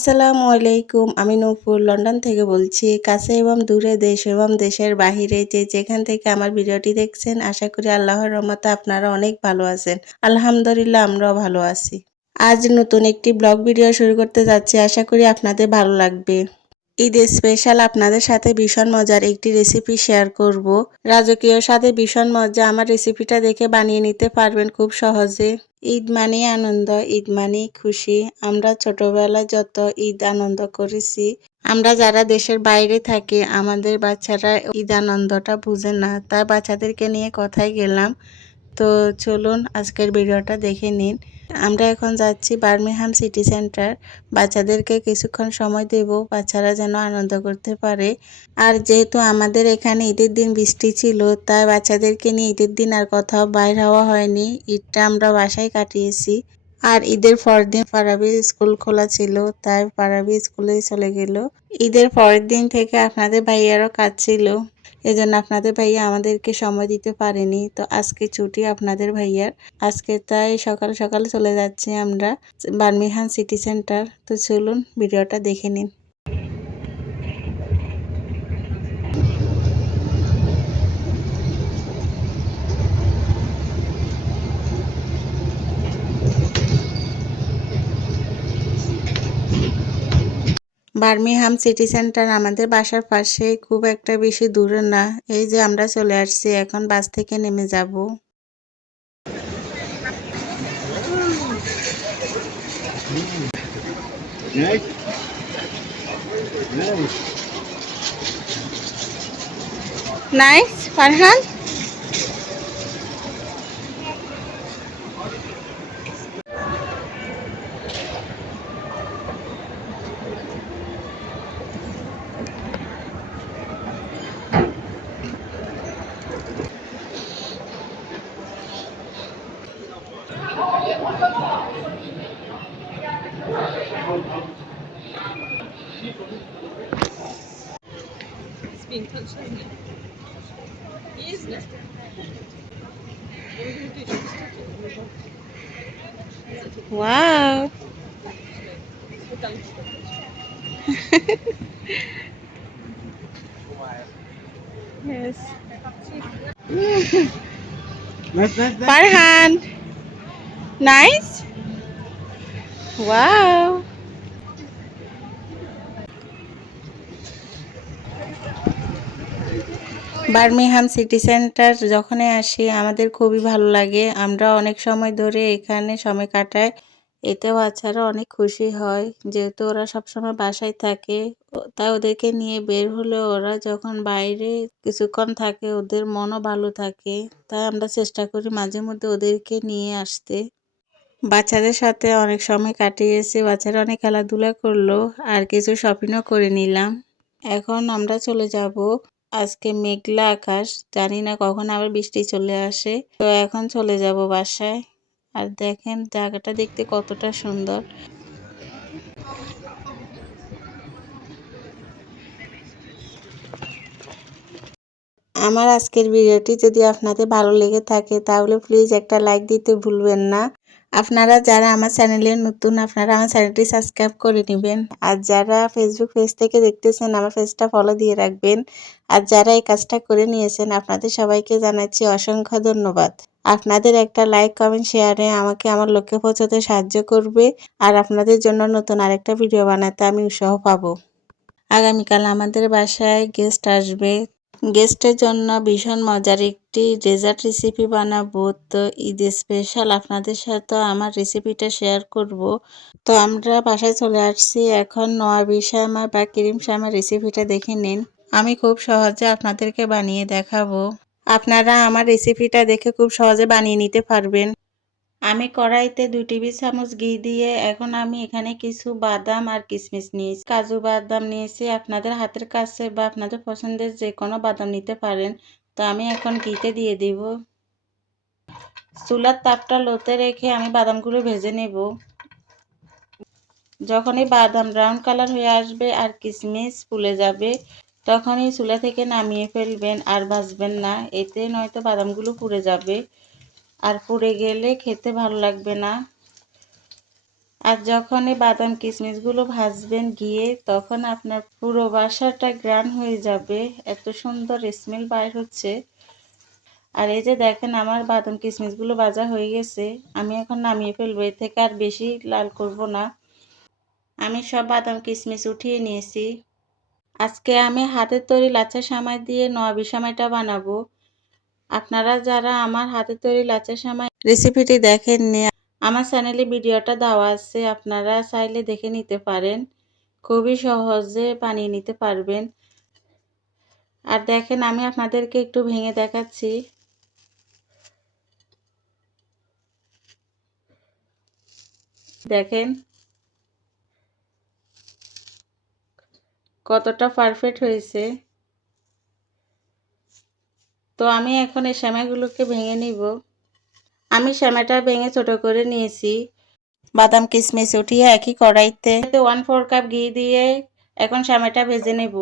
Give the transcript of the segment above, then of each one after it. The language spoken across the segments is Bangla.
আসসালামু আলাইকুম। আমি নূপুর লন্ডন থেকে বলছি। কাছে এবং দূরে দেশ এবং দেশের বাহিরে যে যেখান থেকে আমার ভিডিওটি দেখছেন আশা করি আল্লাহর রহমতে আপনারা অনেক ভালো আছেন। আলহামদুলিল্লাহ আমরাও ভালো আছি। আজ নতুন একটি ব্লগ ভিডিও শুরু করতে যাচ্ছি। আশা করি আপনাদের ভালো লাগবে। ঈদ স্পেশাল আপনাদের সাথে ভীষণ মজার একটি রেসিপি শেয়ার করব। রাজকীয় স্বাদে ভীষণ মজা। আমার রেসিপিটা দেখে বানিয়ে নিতে পারবেন খুব সহজে। ঈদ মানেই আনন্দ, ঈদ মানেই খুশি। আমরা ছোটবেলায় যত ঈদ আনন্দ করেছি, আমরা যারা দেশের বাইরে থাকি আমাদের বাচ্চারা ঈদ আনন্দটা বুঝে না। তাই বাচ্চাদেরকে নিয়ে কথায় গেলাম। তো চলুন আজকের ভিডিওটা দেখে নিন। আমরা এখন যাচ্ছি বার্মিংহাম সিটি সেন্টার। বাচ্চাদেরকে কিছুক্ষণ সময় দেব, বাচ্চারা যেন আনন্দ করতে পারে। আর যেহেতু আমাদের এখানে ঈদের দিন বৃষ্টি ছিল, তাই বাচ্চাদেরকে নিয়ে ঈদের দিন আর কোথাও বাইর হওয়া হয়নি। ঈদটা আমরা বাসায় কাটিয়েছি। আর ঈদের পরদিন ফারাবির স্কুল খোলা ছিল, তাই ফারাবি স্কুলে চলে গেল। ঈদের পরের দিন থেকে আপনাদের ভাইয়ারও কাজ ছিল, এজন্য আপনাদের ভাইয়া আমাদেরকে সময় দিতে পারেনি। তো আজকে ছুটি আপনাদের ভাইয়ার। আজকে তাই সকাল সকাল চলে যাচ্ছি আমরা বার্মিংহাম সিটি সেন্টার। তো চলুন ভিডিওটা দেখে নিন। বার্মিংহাম সিটি সেন্টার আমাদের বাসার পাশে, খুব একটা বেশি দূরে না। এই যে আমরা চলে আসছি, এখন বাস থেকে নেমে যাব। Nice Farhan. Being touched, isn't it? It is, isn't it? What are we going to do? Just touch it? Wow. Yes. Farhan. Nice. Wow. Birmingham city centre যখনই আসি আমাদের খুবই ভালো লাগে। আমরা অনেক সময় ধরে এখানে সময় কাটাই। এতে বাচ্চারা অনেক খুশি হয়, যেহেতু ওরা সবসময় বাসায় থাকে। তাই ওদেরকে নিয়ে বের হলে ওরা যখন বাইরে কিছুক্ষণ থাকে ওদের মনও ভালো থাকে। তাই আমরা চেষ্টা করি মাঝে মধ্যে ওদেরকে নিয়ে আসতে। বাচ্চাদের সাথে অনেক সময় কাটিয়েছি, বাচ্চারা অনেক খেলাধুলা করলো আর কিছু শপিংও করে নিলাম। এখন আমরা চলে যাব। আজকে মেঘলা আকাশ, জানি না কখন আবার বৃষ্টি চলে আসে। তো এখন চলে যাব বাসায়। আর দেখেন জায়গাটা দেখতে কতটা সুন্দর। আমার আজকের ভিডিওটি যদি আপনাদের ভালো লেগে থাকে তাহলে প্লিজ একটা লাইক দিতে ভুলবেন না। আপনারা যারা আমার চ্যানেলে নতুন আপনারা আমার চ্যানেলটি সাবস্ক্রাইব করে নেবেন। আর যারা ফেসবুক পেজ থেকে দেখতেছেন আমার পেজটা ফলো দিয়ে রাখবেন। আর যারা এই কাজটা করে নিয়েছেন আপনাদের সবাইকে জানাচ্ছি অসংখ্য ধন্যবাদ। আপনাদের একটা লাইক কমেন্ট শেয়ারে আমাকে আমার লক্ষ্যে পৌঁছাতে সাহায্য করবে। আর আপনাদের জন্য নতুন আরেকটা ভিডিও বানাতে আমি উৎসাহ পাবো। আগামীকাল আমাদের বাসায় গেস্ট আসবে। গেস্টের জন্য ভীষণ মজার একটি ডেজার্ট রেসিপি বানাবো। তো ঈদ স্পেশাল আপনাদের সাথে আমার রেসিপিটা শেয়ার করব। তো আমরা বাসায় চলে আসছি। এখন নোয়াবি শামা বা ক্রিম শামা রেসিপিটা দেখে নিন। আমি খুব সহজে আপনাদেরকে বানিয়ে দেখাবো। আপনারা আমার রেসিপিটা দেখে খুব সহজে বানিয়ে নিতে পারবেন। আমি কড়াইতে 2 টেবিল চামচ ঘি দিয়ে এখন আমি এখানে কিছু বাদাম আর কিশমিশ নিয়েছি, কাজু বাদাম নিয়েছি। আপনাদের হাতের কাছে বা আপনাদের পছন্দের যে কোনো বাদাম নিতে পারেন। তো আমি এখন ঘিতে দিয়ে দিব। চুলার তাপটা লোতে রেখে আমি বাদামগুলো ভেজে নেব। যখনই বাদাম ব্রাউন কালার হয়ে আসবে আর কিশমিশ ফুলে যাবে তখনই চুলা থেকে নামিয়ে ফেলবেন আর ভাজবেন না, এতে নয়তো বাদামগুলো পুড়ে যাবে আর পুড়ে গেলে খেতে ভালো লাগবে না। আর যখনই বাদাম কিশমিশগুলো ভাজবেন ঘিয়ে, তখন আপনার পুরো বাসাটা ঘ্রাণ হয়ে যাবে, এত সুন্দর স্মেল বাইর হচ্ছে। আর এই যে দেখেন আমার বাদাম কিশমিশগুলো ভাজা হয়ে গেছে, আমি এখন নামিয়ে ফেলবো, এর থেকে আর বেশি লাল করব না। আমি সব বাদাম কিশমিশ উঠিয়ে নিয়েছি। আজকে আমি হাতের তৈরি লাচ্ছা সেমাই দিয়ে নোয়াবি সেমাইটা বানাবো। আপনারা যারা আমার হাতের তৈরি লাচ্ছা সেমাই রেসিপিটি দেখেননি, আমার চ্যানেলে ভিডিওটা দেওয়া আছে, আপনারা চাইলে দেখে নিতে পারেন। খুবই সহজে বানিয়ে নিতে পারবেন। আর দেখেন আমি আপনাদেরকে একটু ভেঙে দেখাচ্ছি। দেখেন কতটা পারফেক্ট হয়েছে। তো আমি এখন এই সেমাইগুলোকে ভেঙে নিব। আমি সেমাইটা ভেঙে ছোট করে নিয়েছি। বাদাম কিশমিশ উঠিয়ে একই কড়াইতে 1/4 কাপ ঘি দিয়ে এখন সেমাইটা ভেজে নেব।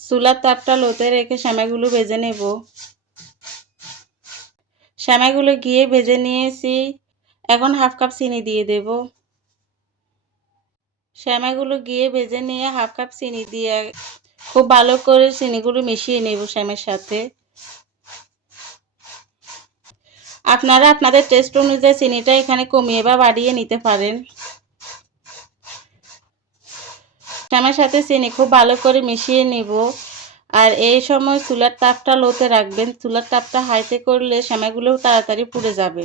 চুলার তাপটা লোতে রেখে সেমাইগুলো ভেজে নেব। সেমাইগুলো ঘিয়ে ভেজে নিয়েছি, এখন 1/2 কাপ চিনি দিয়ে দেব। সেমাইগুলো ঘিয়ে ভেজে নিয়ে 1/2 কাপ চিনি দিয়ে খুব ভালো করে চিনিগুলো মিশিয়ে নেব সেমাইয়ের সাথে। আপনারা আপনাদের টেস্ট অনুযায়ী চিনিটা এখানে কমিয়ে বা বাড়িয়ে নিতে পারেন। সেমাইয়ের সাথে চিনি খুব ভালো করে মিশিয়ে নেব। আর এই সময় চুলার তাপটা লোতে রাখবেন, চুলার তাপটা হাইতে করলে সেমাইগুলো তাড়াতাড়ি পুড়ে যাবে।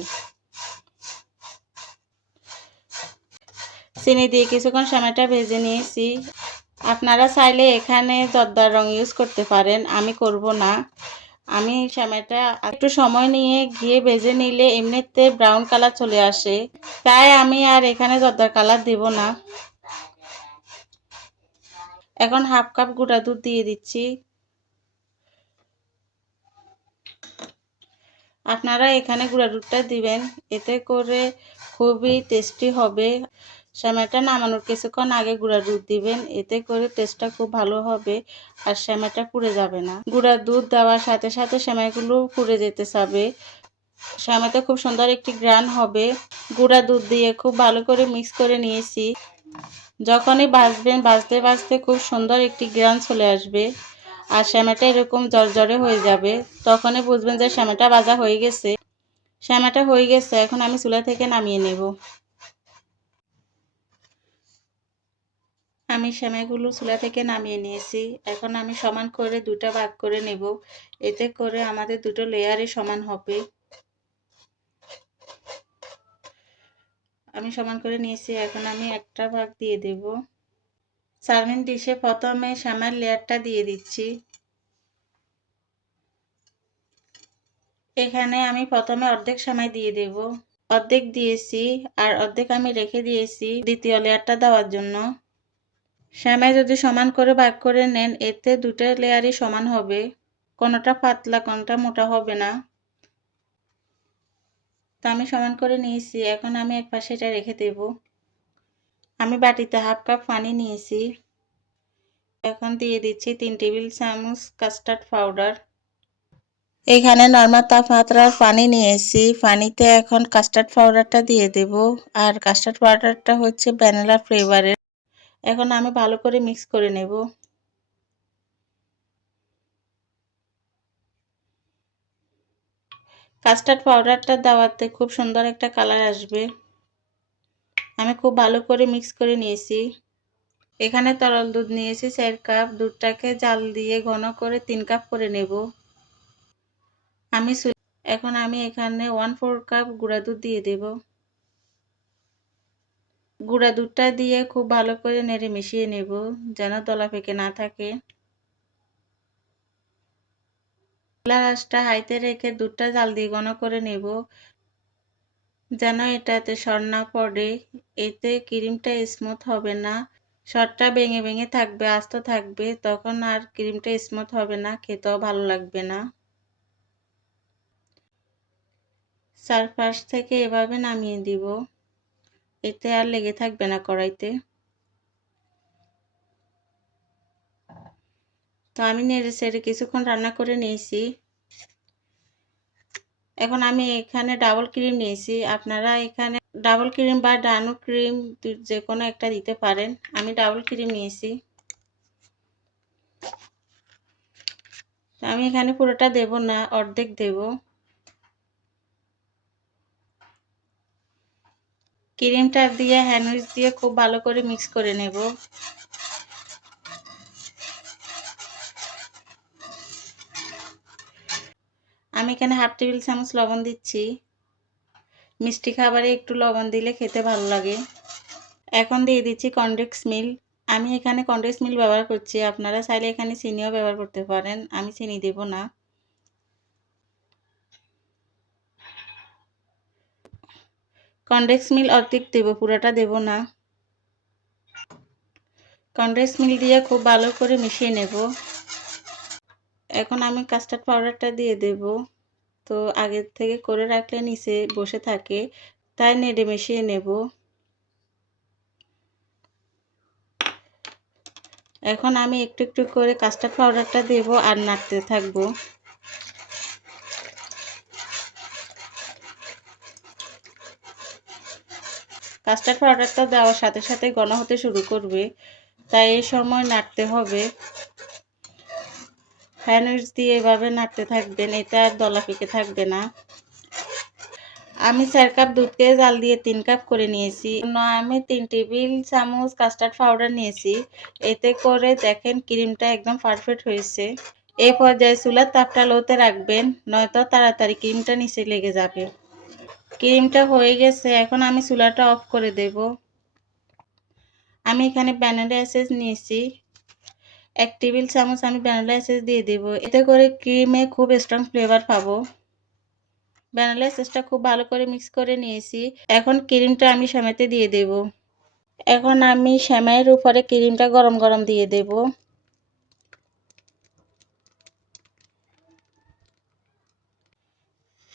চিনি দিয়ে কিছুক্ষণ সেমাইটা ভেজে নিয়েছি। আপনারা চাইলে এখানে জর্দার রং ইউজ করতে পারেন, আমি করব না। আমি সেমাইটা একটু সময় নিয়ে ঘিয়ে ভেজে নিলে এমনিতে ব্রাউন কালার চলে আসে, তাই আমি আর এখানে জর্দার কালার দেব না। এখন 1/2 কাপ গুঁড়া দুধ দিয়ে দিচ্ছি। আপনারা এখানে গুঁড়া দুধটা দিবেন, এতে করে খুবই টেস্টি হবে। সেমাইটা নামানোর কিছুক্ষণ আগে গুঁড়া দুধ দিবেন, এতে করে টেস্টটা খুব ভালো হবে আর সেমাইটা পুড়ে যাবে না। গুঁড়া দুধ দেওয়ার সাথে সাথে সেমাইগুলো পুড়ে যেতে চাবে, সেমাইতে খুব সুন্দর একটি ঘ্রাণ হবে। গুঁড়া দুধ দিয়ে খুব ভালো করে মিক্স করে নিয়েছি। যখনই ভাজবেন ভাজতে ভাজতে খুব সুন্দর একটি ঘ্রাণ চলে আসবে আর সেমাইটা এরকম জর্জরে হয়ে যাবে, তখনই বুঝবেন যে সেমাইটা ভাজা হয়ে গেছে। সেমাইটা হয়ে গেছে, এখন আমি চুলা থেকে নামিয়ে নেব। আমি সেমাইগুলো চুলা থেকে নামিয়ে নিয়েছি, এখন আমি সমান করে দুটো ভাগ করে নেব, এতে করে আমাদের দুটো লেয়ারই সমান হবে। আমি সমান করে নিয়েছি, এখন আমি একটা ভাগ দিয়ে দেব। সার্ভিং ডিশে প্রথমে সেমাইয়ের লেয়ারটা দিয়ে দিচ্ছি। এখানে আমি প্রথমে অর্ধেক সেমাই দিয়ে দেব, অর্ধেক দিয়েছি আর অর্ধেক আমি রেখে দিয়েছি দ্বিতীয় লেয়ারটা দেওয়ার জন্য। সেমাই যদি সমান করে ভাগ করে নেন, এতে দুটো লেয়ারই সমান হবে, কোনোটা পাতলা কোনোটা মোটা হবে না। তো আমি সমান করে নিয়েছি, এখন আমি এক পাশে এটা রেখে দেব। আমি বাটিতে 1/2 কাপ পানি নিয়েছি, এখন দিয়ে দিচ্ছি 3 টেবিল চামচ কাস্টার্ড পাউডার। এখানে নরমাল তাপমাত্রার পানি নিয়েছি, পানিতে এখন কাস্টার্ড পাউডারটা দিয়ে দেব। আর কাস্টার্ড পাউডারটা হচ্ছে ভ্যানিলা ফ্লেভারের। এখন আমি ভালো করে মিক্স করে নেব। কাস্টার্ড পাউডারটা দেওয়াতে খুব সুন্দর একটা কালার আসবে। আমি খুব ভালো করে মিক্স করে নিয়েছি। এখানে তরল দুধ নিয়েছি 4 কাপ, দুধটাকে জাল দিয়ে ঘন করে 3 কাপ করে নেব। এখন আমি এখানে 1/4 কাপ গুঁড়া দুধ দিয়ে দেব। গুঁড়া দুধটা দিয়ে খুব ভালো করে নেড়ে মিশিয়ে নেব, যেন দলা পেকে না থাকে। চুলার আঁচটা হাইতে রেখে দুধটা জাল দিয়ে ঘন করে নেব, যেন এটাতে সর না পড়ে, এতে ক্রিমটা স্মুথ হবে না। সরটা ভেঙে ভেঙে থাকবে, আস্ত থাকবে, তখন আর ক্রিমটা স্মুথ হবে না, খেতেও ভালো লাগবে না। চারপাশ থেকে এভাবে নামিয়ে দিব, এতে আর লেগে থাকবে না কড়াইতে। তো আমি নেড়ে চেড়ে কিছুক্ষণ রান্না করে নিয়েছি। এখন আমি এখানে ডাবল ক্রিম নিয়েছি। আপনারা এখানে ডাবল ক্রিম বা ডানো ক্রিম যে কোনো একটা দিতে পারেন। আমি ডাবল ক্রিম নিয়েছি। তো আমি এখানে পুরোটা দেব না, অর্ধেক দেব। ক্রিমটা দিয়ে হ্যান্ড উইচ দিয়ে খুব ভালো করে মিক্স করে নেব। আমি এখানে হাফ টেবিল চামচ লবণ দিচ্ছি। মিষ্টি খাবারে একটু লবণ দিলে খেতে ভালো লাগে। এখন দিয়ে দিচ্ছি কনডেন্স মিল্ক। আমি এখানে কনডেন্স মিল্ক ব্যবহার করছি। আপনারা চাইলে এখানে চিনিও ব্যবহার করতে পারেন। আমি চিনি দেব না। কনডেন্স মিল্ক অর্ধেক দেব, পুরোটা দেব না। কনডেন্স মিল্ক দিয়ে খুব ভালো করে মিশিয়ে নেব। এখন আমি কাস্টার্ড পাউডারটা দিয়ে দেব। তো আগে থেকে করে রাখলে নিচে বসে থাকে, তাই নেড়ে মিশিয়ে নেব। এখন আমি একটু একটু করে কাস্টার্ড পাউডারটা দেব আর নাড়তে থাকবো। কাস্টার্ড পাউডারটা দেওয়ার সাথে সাথে ঘন হতে শুরু করবে, তাই এই সময় নাড়তে হবে। হ্যান্ড উইচ দিয়ে এভাবে নাড়তে থাকবেন, এটা আর দলা পেকে থাকবে না। আমি 4 কাপ দুধকে জাল দিয়ে 3 কাপ করে নিয়েছি। আমি 3 টেবিল চামচ কাস্টার্ড পাউডার নিয়েছি। এতে করে দেখেন ক্রিমটা একদম পারফেক্ট হয়েছে। এই পর্যায়ে চুলার তাপটা লোতে রাখবেন, নয়তো তাড়াতাড়ি ক্রিমটা নিচে লেগে যাবে। ক্রিমটা হয়ে গেছে, এখন আমি চুলাটা অফ করে দেব। আমি এখানে ভ্যানিলা এসেন্স নিয়েছি। 1 টেবিল চামচ আমি ভ্যানিলা এসেন্স দিয়ে দেব। এতে করে ক্রিমে খুব স্ট্রং ফ্লেভার পাবো। ভ্যানিলা এসেন্সটা খুব ভালো করে মিক্স করে নিয়েছি। এখন ক্রিমটা আমি সেমাইতে দিয়ে দেব। এখন আমি সেমাইয়ের উপরে ক্রিমটা গরম গরম দিয়ে দেব।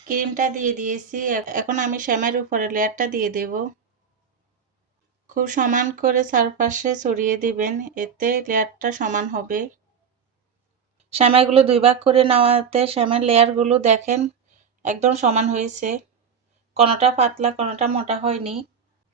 ক্রিমটা দিয়ে দিয়েছি। এখন আমি সেমাইয়ের উপরে লেয়ারটা দিয়ে দেব। খুব সমান করে চারপাশে ছড়িয়ে দিবেন, এতে লেয়ারটা সমান হবে। সেমাইগুলো 2 ভাগ করে নেওয়াতে সেমাইয়ের লেয়ারগুলো দেখেন একদম সমান হয়েছে। কোনোটা পাতলা কোনোটা মোটা হয়নি।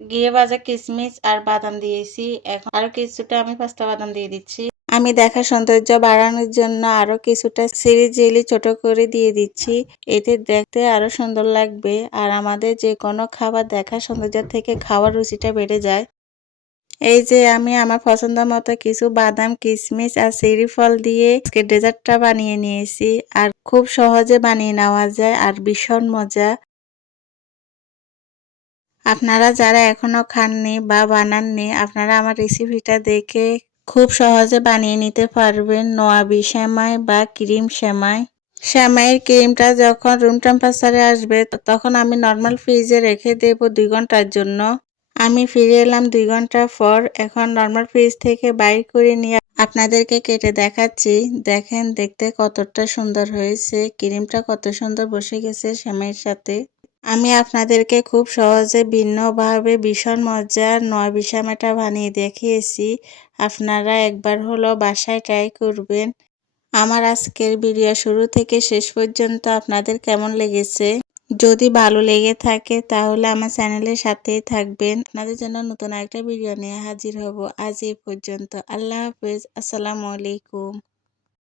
ঘিয়ে ভাজা কিশমিশ আর বাদাম দিয়েছি। এখন আরো কিছুটা আমি পেস্তা বাদাম দিয়ে দিচ্ছি। আমি দেখা সৌন্দর্য বাড়ানোর জন্য আরো কিছুটা চেরি জেলি ছোট করে দিয়ে দিচ্ছি। এতে দেখতে আরো সুন্দর লাগবে আর আমাদের যে কোনো খাবার দেখা সৌন্দর্য থেকে খাওয়ার রুচিটা বেড়ে যায়। এই যে আমি আমার পছন্দ মতো কিছু বাদাম কিশমিশ আর চেরি ফল দিয়ে আজকে ডেজার্টটা বানিয়ে নিয়েছি। আর খুব সহজে বানিয়ে নেওয়া যায় আর ভীষণ মজা। আপনারা যারা এখনো খাননি বা বানাননি, আপনারা আমার রেসিপিটা দেখে খুব সহজে বানিয়ে নিতে পারবেন নোয়াবি সেমাই বা ক্রিম সেমাই। সেমাইয়ের ক্রিমটা যখন রুম টেম্পারেচারে আসবে তখন আমি নর্মাল ফ্রিজে রেখে দেব 2 ঘন্টার জন্য। আমি ফিরে এলাম 2 ঘন্টা পর। এখন নর্মাল ফ্রিজ থেকে বাইর করে নিয়ে আপনাদেরকে কেটে দেখাচ্ছি। দেখেন দেখতে কতটা সুন্দর হয়েছে, ক্রিমটা কত সুন্দর বসে গেছে সেমাইয়ের সাথে। আমি আপনাদেরকে খুব সহজে ভিন্নভাবে ভীষণ মজার নোয়াবি সেমাইটা বানিয়ে দেখিয়েছি। আপনারা একবার হলো বাসায় ট্রাই করবেন। আমার আজকের ভিডিও শুরু থেকে শেষ পর্যন্ত আপনাদের কেমন লেগেছে? যদি ভালো লেগে থাকে তাহলে আমার চ্যানেলের সাথেই থাকবেন। আপনাদের জন্য নতুন আরেকটা ভিডিও নিয়ে হাজির হব। আজ এই পর্যন্ত। আল্লাহ হাফেজ। আসসালামু আলাইকুম।